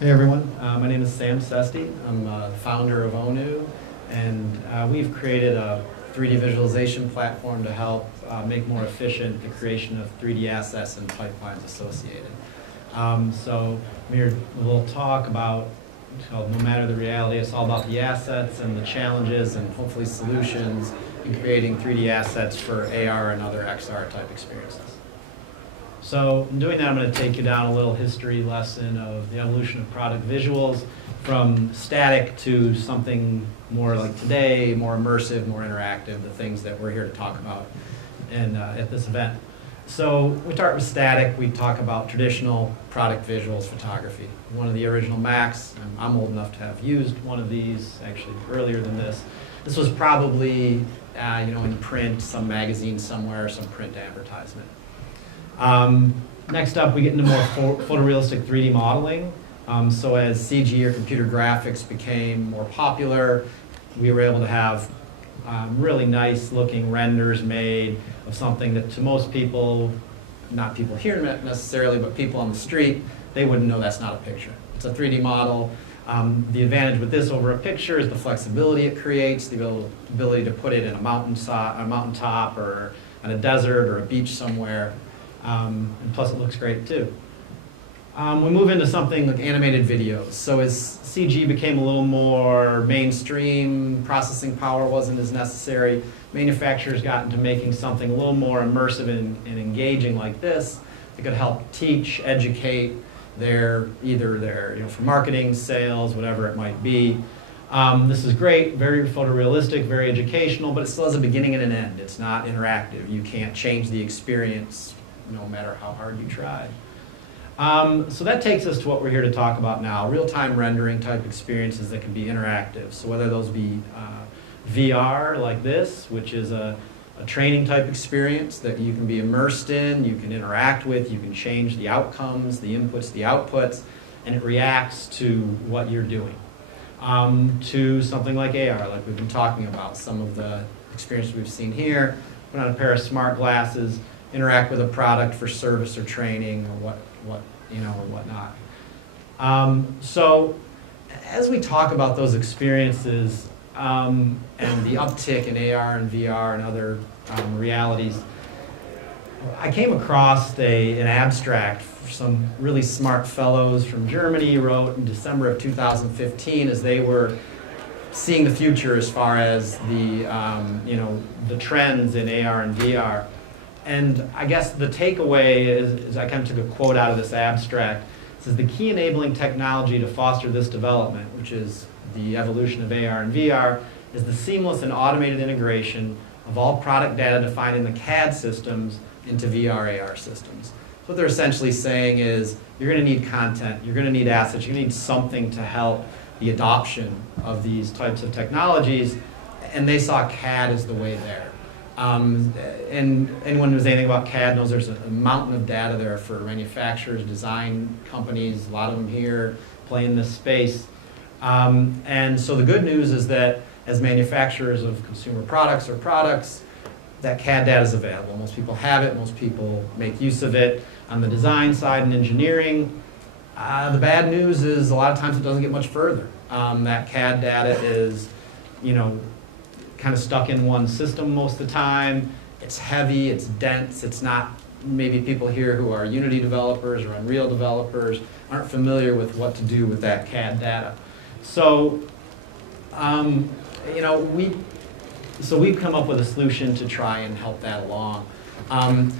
Hey everyone, my name is Sam Sesti. I'm the founder of ONU, and we've created a 3D visualization platform to help make more efficient the creation of 3D assets and pipelines associated. So I'm here a little talk about, called No Matter the Reality. It's all about the assets and the challenges and hopefully solutions in creating 3D assets for AR and other XR type experiences. So in doing that, I'm going to take you down a little history lesson of the evolution of product visuals from static to something more like today, more immersive, more interactive, the things that we're here to talk about at this event. So we start with static. We talk about traditional product visuals photography. One of the original Macs, I'm old enough to have used one of these actually earlier than this. This was probably in print, some magazine somewhere, some print advertisement. Next up, we get into more photorealistic 3D modeling. So as CG or computer graphics became more popular, we were able to have really nice looking renders made of something that to most people, not people here necessarily, but people on the street, they wouldn't know that's not a picture. It's a 3D model. The advantage with this over a picture is the flexibility it creates, the ability to put it in a mountaintop or on a desert or a beach somewhere. And plus it looks great too. We move into something like animated videos. So as CG became a little more mainstream, processing power wasn't as necessary, manufacturers got into making something a little more immersive and engaging like this. It could help teach, educate, for marketing, sales, whatever it might be. This is great, very photorealistic, very educational, but it still has a beginning and an end. It's not interactive. You can't change the experience no matter how hard you try. So that takes us to what we're here to talk about now, real-time rendering type experiences that can be interactive. So whether those be VR like this, which is a training type experience that you can be immersed in, you can interact with, you can change the outcomes, the inputs, the outputs, and it reacts to what you're doing. To something like AR, like we've been talking about, some of the experiences we've seen here, put on a pair of smart glasses, interact with a product for service or training or whatnot. So as we talk about those experiences and the uptick in AR and VR and other realities, I came across an abstract some really smart fellows from Germany wrote in December of 2015 as they were seeing the future as far as the trends in AR and VR. And I guess the takeaway is I kind of took a quote out of this abstract. It says, the key enabling technology to foster this development, which is the evolution of AR and VR, is the seamless and automated integration of all product data defined in the CAD systems into VR AR systems. So what they're essentially saying is you're going to need content, you're going to need assets, you're going to need something to help the adoption of these types of technologies, and they saw CAD as the way there. And anyone who knows anything about CAD knows there's a mountain of data there for manufacturers, design companies, a lot of them here play in this space. And so the good news is that as manufacturers of consumer products or products, that CAD data is available. Most people have it, most people make use of it. On the design side and engineering, the bad news is a lot of times it doesn't get much further. That CAD data is, kind of stuck in one system most of the time. It's heavy, it's dense, it's not, maybe people here who are Unity developers or Unreal developers aren't familiar with what to do with that CAD data. So, we've come up with a solution to try and help that along. And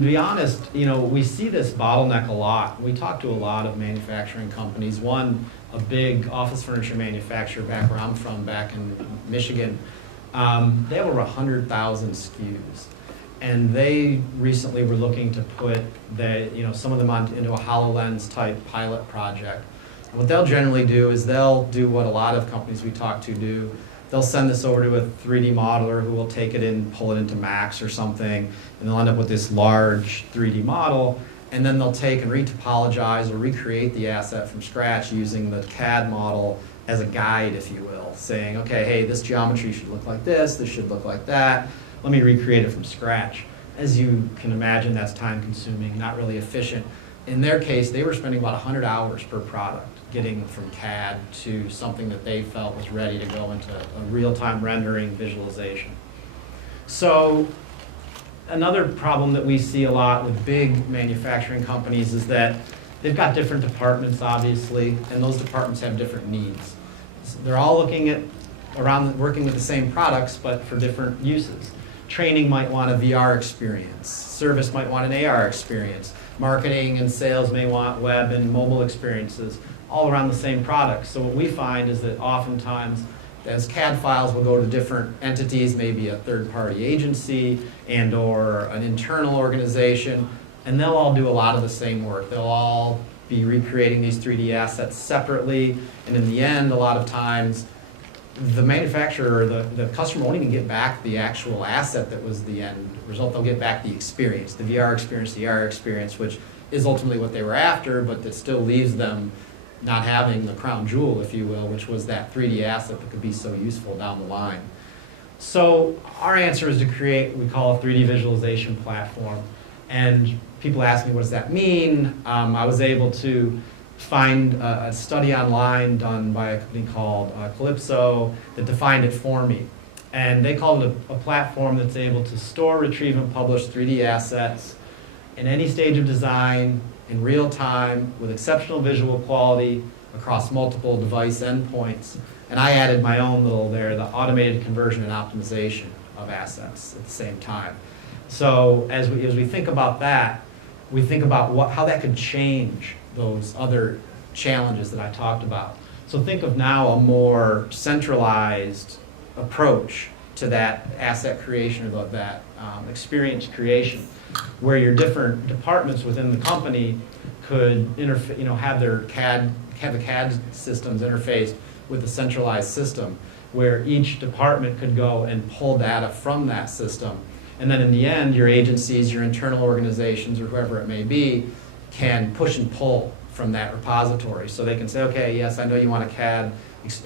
to be honest, we see this bottleneck a lot. We talk to a lot of manufacturing companies. One, a big office furniture manufacturer back where I'm from, back in Michigan, they have over 100,000 SKUs. And they recently were looking to put some of them into a HoloLens type pilot project. And what they'll generally do is they'll do what a lot of companies we talk to do. They'll send this over to a 3D modeler who will take it and pull it into Max or something, and they'll end up with this large 3D model, and then they'll take and retopologize or recreate the asset from scratch using the CAD model as a guide, if you will, saying, okay, hey, this geometry should look like this should look like that, let me recreate it from scratch. As you can imagine, that's time consuming, not really efficient. in their case, they were spending about 100 hours per product getting from CAD to something that they felt was ready to go into a real-time rendering visualization. So another problem that we see a lot with big manufacturing companies is that they've got different departments, obviously, and those departments have different needs. So they're all looking at working with the same products, but for different uses. Training might want a VR experience. Service might want an AR experience. Marketing and sales may want web and mobile experiences, all around the same product. So what we find is that oftentimes, as CAD files will go to different entities, maybe a third-party agency and or an internal organization, and they'll all do a lot of the same work. They'll all be recreating these 3D assets separately, and in the end, a lot of times, the manufacturer or the customer won't even get back the actual asset that was the end result. They'll get back the experience, the VR experience, the AR experience, which is ultimately what they were after, but that still leaves them not having the crown jewel, if you will, which was that 3D asset that could be so useful down the line. So our answer is to create what we call a 3D visualization platform. And people ask me, what does that mean? I was able to find a study online done by a company called Calypso that defined it for me. And they called it a platform that's able to store, retrieve, and publish 3D assets in any stage of design, in real time, with exceptional visual quality across multiple device endpoints. And I added my own little there, the automated conversion and optimization of assets at the same time. So as we think about that, we think about how that could change those other challenges that I talked about. So think of now a more centralized approach to that asset creation or that experience creation, where your different departments within the company could have the CAD systems interfaced with the centralized system, where each department could go and pull data from that system. And then in the end, your agencies, your internal organizations, or whoever it may be, can push and pull from that repository. So they can say, okay, yes, I know you want a CAD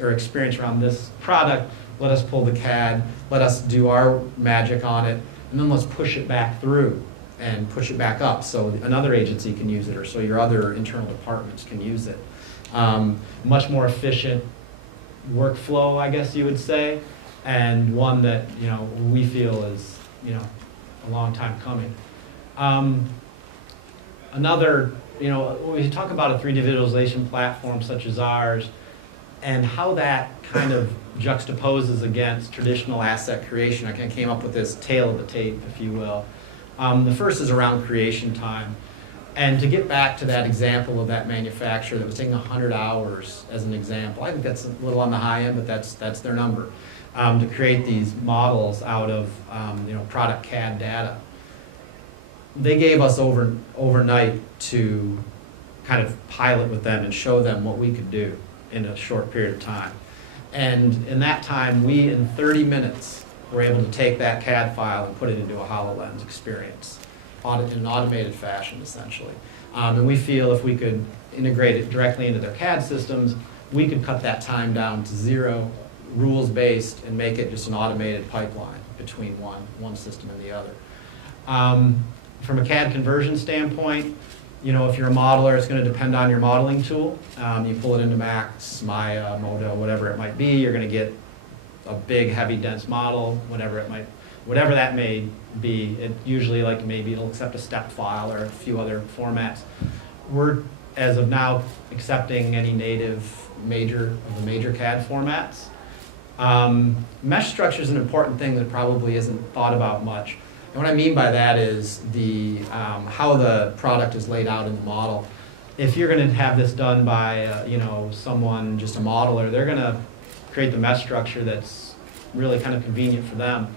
or experience around this product. Let us pull the CAD. Let us do our magic on it. And then let's push it back through and push it back up so another agency can use it, or so your other internal departments can use it. Much more efficient workflow, I guess you would say, and one that we feel is a long time coming. When we talk about a 3D visualization platform such as ours, and how that kind of juxtaposes against traditional asset creation, I kind of came up with this tale of the tape, if you will. The first is around creation time. And to get back to that example of that manufacturer that was taking 100 hours as an example, I think that's a little on the high end, but that's their number, to create these models out of product CAD data. They gave us overnight to kind of pilot with them and show them what we could do in a short period of time. And in that time, we, in 30 minutes, were able to take that CAD file and put it into a HoloLens experience in an automated fashion, essentially. And we feel if we could integrate it directly into their CAD systems, we could cut that time down to zero, rules-based, and make it just an automated pipeline between one system and the other. From a CAD conversion standpoint, if you're a modeler, it's going to depend on your modeling tool. You pull it into Max, Maya, Modo, whatever it might be, you're going to get a big, heavy, dense model, whatever that may be. It usually, maybe it'll accept a step file or a few other formats. We're, as of now, accepting any native major CAD formats. Mesh structure is an important thing that probably isn't thought about much. And what I mean by that is how the product is laid out in the model. If you're going to have this done by someone, just a modeler, they're going to create the mesh structure that's really kind of convenient for them.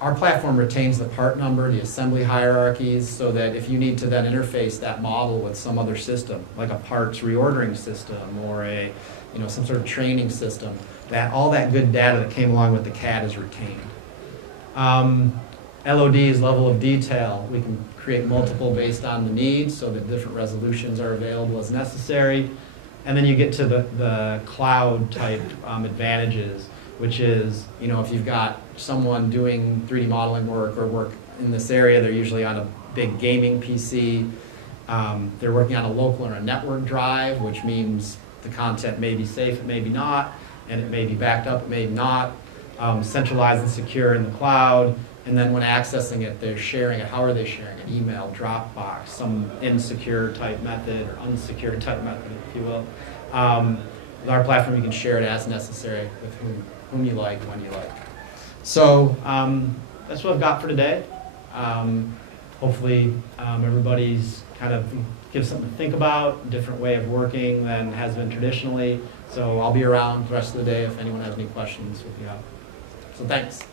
Our platform retains the part number, the assembly hierarchies, so that if you need to then interface that model with some other system, like a parts reordering system or some sort of training system, that all that good data that came along with the CAD is retained. LOD is level of detail. We can create multiple based on the needs so that different resolutions are available as necessary. And then you get to the cloud type advantages, which is, if you've got someone doing 3D modeling work or work in this area, they're usually on a big gaming PC. They're working on a local or a network drive, which means the content may be safe, it may be not, and it may be backed up, it may not, centralized and secure in the cloud, and then when accessing it, they're sharing it. How are they sharing it? Email, Dropbox, some insecure type method or unsecure type method, if you will. With our platform, you can share it as necessary with whom you like, when you like. So that's what I've got for today. Hopefully everybody's kind of gives something to think about, different way of working than has been traditionally. So I'll be around the rest of the day if anyone has any questions with you. So thanks.